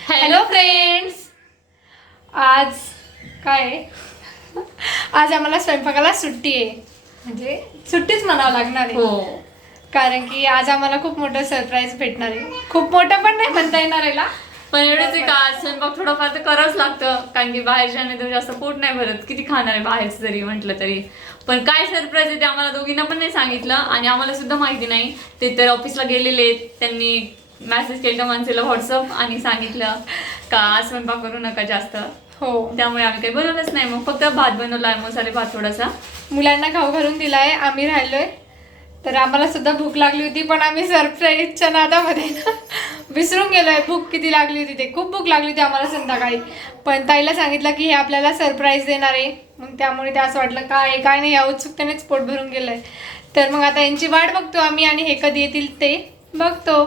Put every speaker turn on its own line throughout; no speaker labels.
Hello friends, आज काय आज आम्हाला स्वयंपाकाला सुट्टी आहे, म्हणजे सुट्टीच म्हणावं लागणार आहे.
हो,
कारण की आज आम्हाला खूप मोठं सरप्राईज भेटणार आहे. खूप मोठं पण नाही म्हणता येणार याला,
पण एवढंच आहे का स्वयंपाक थोडंफार तर करावंच लागतं, कारण की बाहेरच्याने तर जास्त पोट नाही भरत. किती खाणार आहे बाहेरचं जरी म्हटलं तरी. पण काय सरप्राईज आहे ते आम्हाला दोघींना पण नाही सांगितलं आणि आम्हाला सुद्धा माहिती नाही. ते तर ऑफिसला गेलेले, त्यांनी मेसेज केलं माणसाला व्हॉट्सअप आणि सांगितलं का आज स्वयंपाक करू नका जास्त.
हो,
त्यामुळे आम्ही काही बनवलंच नाही. मग फक्त भात बनवला, मसाले भात थोडासा.
मुलांना खाऊ घालून दिलाय, आम्ही राहिलोय. तर आम्हाला सुद्धा भूक लागली होती, पण आम्ही सरप्राईजच्या नादामध्ये ना विसरून गेलोय भूक किती लागली होती ते. खूप भूक लागली होती आम्हाला संध्याकाळी, पण ताईला सांगितलं की हे आपल्याला सरप्राईज देणार आहे. मग त्यामुळे ते असं वाटलं काय नाही, या उत्सुकतेनेच पोट भरून गेलंय. तर मग आता यांची वाट बघतो आम्ही आणि हे कधी येतील ते बघतो.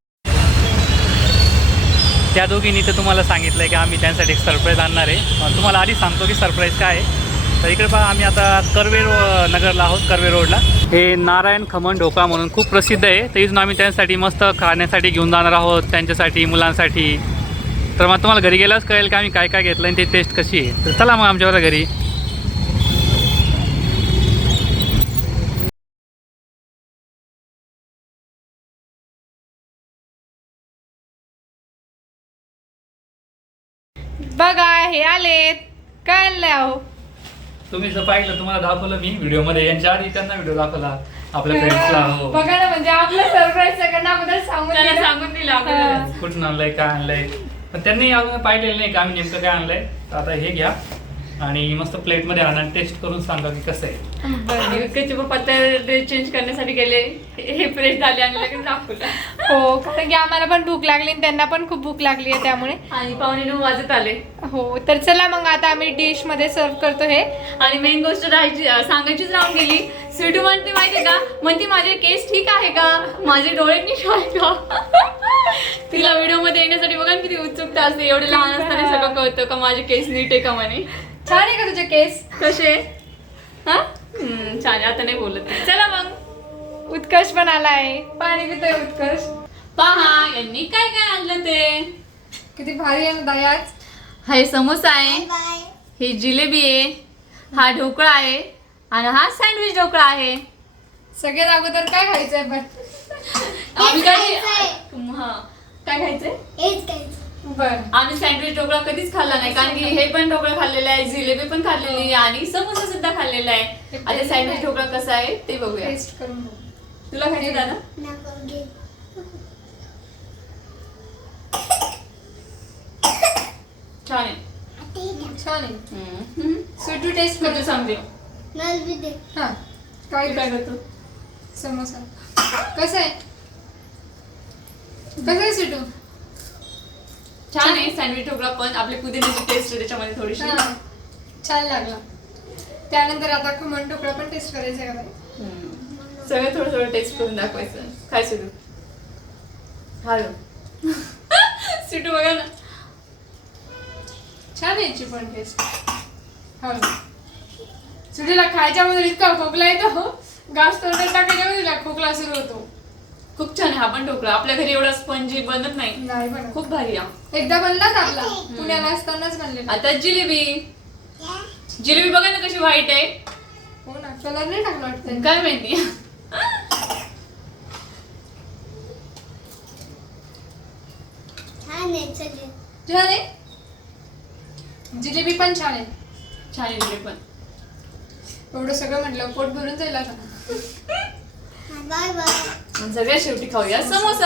त्या दोघींनी तर तुम्हाला सांगितलं आहे की आम्ही त्यांसाठी एक सरप्राईज आणणार आहे. तुम्हाला आधी सांगतो की सरप्राईज काय आहे. तर इकडे पहा, आम्ही आता कर्वे नगरला आहोत, कर्वे रोडला. हे नारायण खमण ढोकळा म्हणून खूप प्रसिद्ध आहे. तर इथून आम्ही त्यांच्यासाठी मस्त खाण्यासाठी घेऊन जाणार आहोत, त्यांच्यासाठी, मुलांसाठी. तर मग तुम्हाला घरी गेल्याच कळेल की आम्ही काय काय घेतलं आणि ते टेस्ट कशी आहे. तर चला मग आमच्यावर घरी.
बघा हे आलेत. काय आणलंय अहो?
तुम्ही जर पाहिलं, तुम्हाला दाखवलं मी व्हिडिओमध्ये. यांच्या आधी त्यांना व्हिडिओ दाखवला आपल्या फ्रेंड्सला. हो,
बघा ना, म्हणजे आपलं सरप्राईज सगळ्यांना अगोदर
त्यांना
सांगून
सांगून दिलं अगोदरच.
कुठून आणलंय, काय आणलंय. पण त्यांनी अजून पाहिलेलं नाही का आम्ही नेमकं काय आणलंय. तर आता हे घ्या आणि मस्त प्लेटमध्ये आणा, टेस्ट करून सांगा की कसं आहे.
आणि विकेचे पप्पा तर ड्रेस चेंज करण्यासाठी गेले, हे फ्रेश झाले आणि लगेच दाखवलं.
हो, कारण की आम्हाला पण भूक लागली आणि त्यांना पण खूप भूक लागली आहे त्यामुळे.
आणि 9:15 वाजत आले.
हो, तर चला मग आता आम्ही डिश मध्ये सर्व करतो हे.
आणि मेन गोष्ट सांगायचीच राहून गेली. स्वीटू म्हणते माहितीये का, म्हणते माझे केस ठीक आहे का, माझे डोळे नीट आहे का. तिला व्हिडिओ मध्ये येण्यासाठी बघा किती उत्सुकता असते. एवढे लहान असताना सगळं कळतं का माझे केस नीट आहे का म्हणे.
छान आहे का तुझे केस?
कसे हा छान आहे. आता नाही बोलत. चला मग
उत्कर्ष पण आलाय, पाणी पितोय उत्कर्ष.
पहा यांनी काय काय आणलं ते.
किती भारी आहे ना दयाच.
हा हे समोसा आहे, ही जिलेबी आहे, हा ढोकळा आहे आणि हा सँडविच ढोकळा आहे.
सगळ्यात अगोदर काय खायचंय पण?
आम्ही काय काय खायचंय?
बर,
आम्ही सँडविच ढोकळा कधीच खाल्ला नाही, कारण की हे पण ढोकळा खाल्लेला आहे, जिलेबी पण खाल्लेली आहे आणि समोसा सुद्धा खाल्लेला आहे. आता सँडविच ढोकळा कसा आहे ते बघूया.
टेस्ट करून बघू.
तुला खायचं दादा? छान आहे.
छान आहे. स्वीटू टेस्ट
तू
करतो.
सांगते
हा, काय
तू काय करतो?
समोसा कसं आहे? कसं आहे स्वीटू?
छान आहे सँडविच ढोकळा, पण आपली पुदिन्याची टेस्ट आहे त्याच्यामध्ये थोडीशी.
हा, छान लागला. त्यानंतर आता खमण ढोकळा पण टेस्ट करायचा का बाई?
सगळं थोडं थोडं टेस्ट करून दाखवायचं. काय सुरू हॅलो सिटू बघा ना,
छान आहे याची पण टेस्ट. हो, सुटीला खायच्या मध्ये इतका खोकला येतो, घास तोंडात टाकायच्या तिला खोकला सुरू होतो.
खूप छान आहे हा पण ढोकळा. आपल्या घरी एवढा स्पंजी बनत नाही,
नाही पण
खूप भारी आहे.
एकदा बनला ना आपला, पुण्याला असतानाच बनलेला.
आता जिलेबी, जिलेबी बघा ना कशी व्हाईट आहे.
हो ना, कलर नाही टाकला वाटतं.
काय माहिती.
छान आहे, जिलेबी पण छान आहे.
छान आहे जिलेबी पण.
एवढं सगळं म्हटलं पोट भरून जाईल आता.
सगळ्यात शेवटी खाऊया समोसा.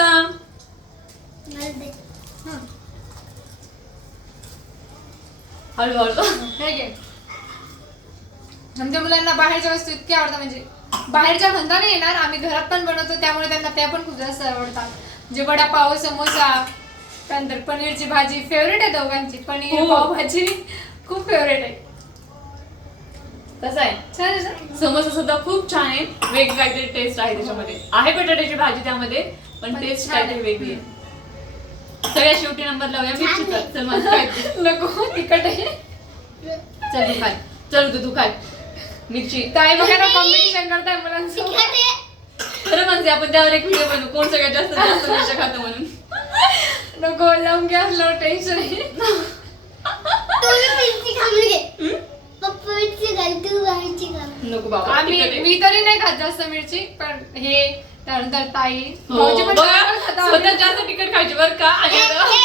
हळूहळू.
हे घे. आमच्या मुलांना बाहेरच्या वस्तू इतक्या आवडतात, म्हणजे बाहेरच्या म्हणता नाही येणार, आम्ही घरात पण बनवतो त्यामुळे त्यांना त्या पण खूप जास्त आवडतात. म्हणजे वडापाव, समोसा, त्यानंतर पनीरची भाजी फेवरेट आहे दोघांची. पनीर पाव भाजी खूप फेवरेट आहे.
कसं आहे?
छान आहे ना?
समोसा सुद्धा खूप छान आहे. वेगवेगळी टेस्ट आहे त्याच्यामध्ये. आहे बटाट्याची भाजी त्यामध्ये, पण टेस्ट काहीतरी वेगळी आहे. सगळ्यात शेवटी नंबर लावूया मिरचीचा. चल माझं काय
नको, तिखट आहे.
चल तू खाय. चल तू खाय मिरची.
ताई बघा ना, कॉम्पिटिशन करताय मुलांसोबत.
खरं म्हणजे आपण त्यावर एक व्हिडिओ बनवू, कोण सगळ्यात जास्त मिरची खातं म्हणून.
नको लावून घ्या टेन्शन
नको बाबा
मी तरी नाही खात जास्त मिरची पण हे त्यानंतर ताई
हो,
भाऊजी पण
बघा,
जास्त खातात.
स्वतः जास्त तिखट खायची बरं का आणि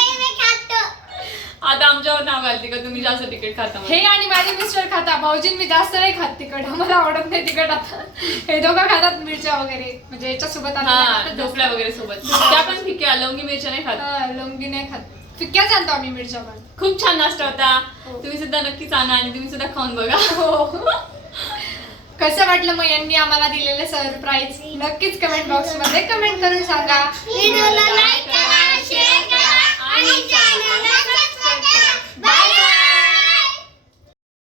आता आमच्यावर नाव घालते का तुम्ही जास्त तिखट खाता म्हणून.
हे आणि माझे मिस्टर खाता भाऊजी मी जास्त नाही खात तिखट मला आवडत नाही तिखट आता हे दोघं खातात मिरच्या वगैरे म्हणजे याच्यासोबत आम्ही नाही
हा
खात जास्त.
ढोकळा वगैरे सोबत त्या पण फिक्या लवंगी मिरच्या नाही खात.
हा, लवंगी नाही खात फिक्क्याच आणतो आम्ही मिरच्या पण
खूप छान नाश्ता होता.
हो.
तुम्ही सुद्धा नक्कीच आणा आणि तुम्ही सुद्धा खाऊन बघा.
हो कसं वाटलं मग यांनी आम्हाला दिलेलं सरप्राईज नक्कीच कमेंट बॉक्स मध्ये कमेंट करून सांगा.
व्हिडिओला लाईक करा, शेअर करा आणि चॅनलला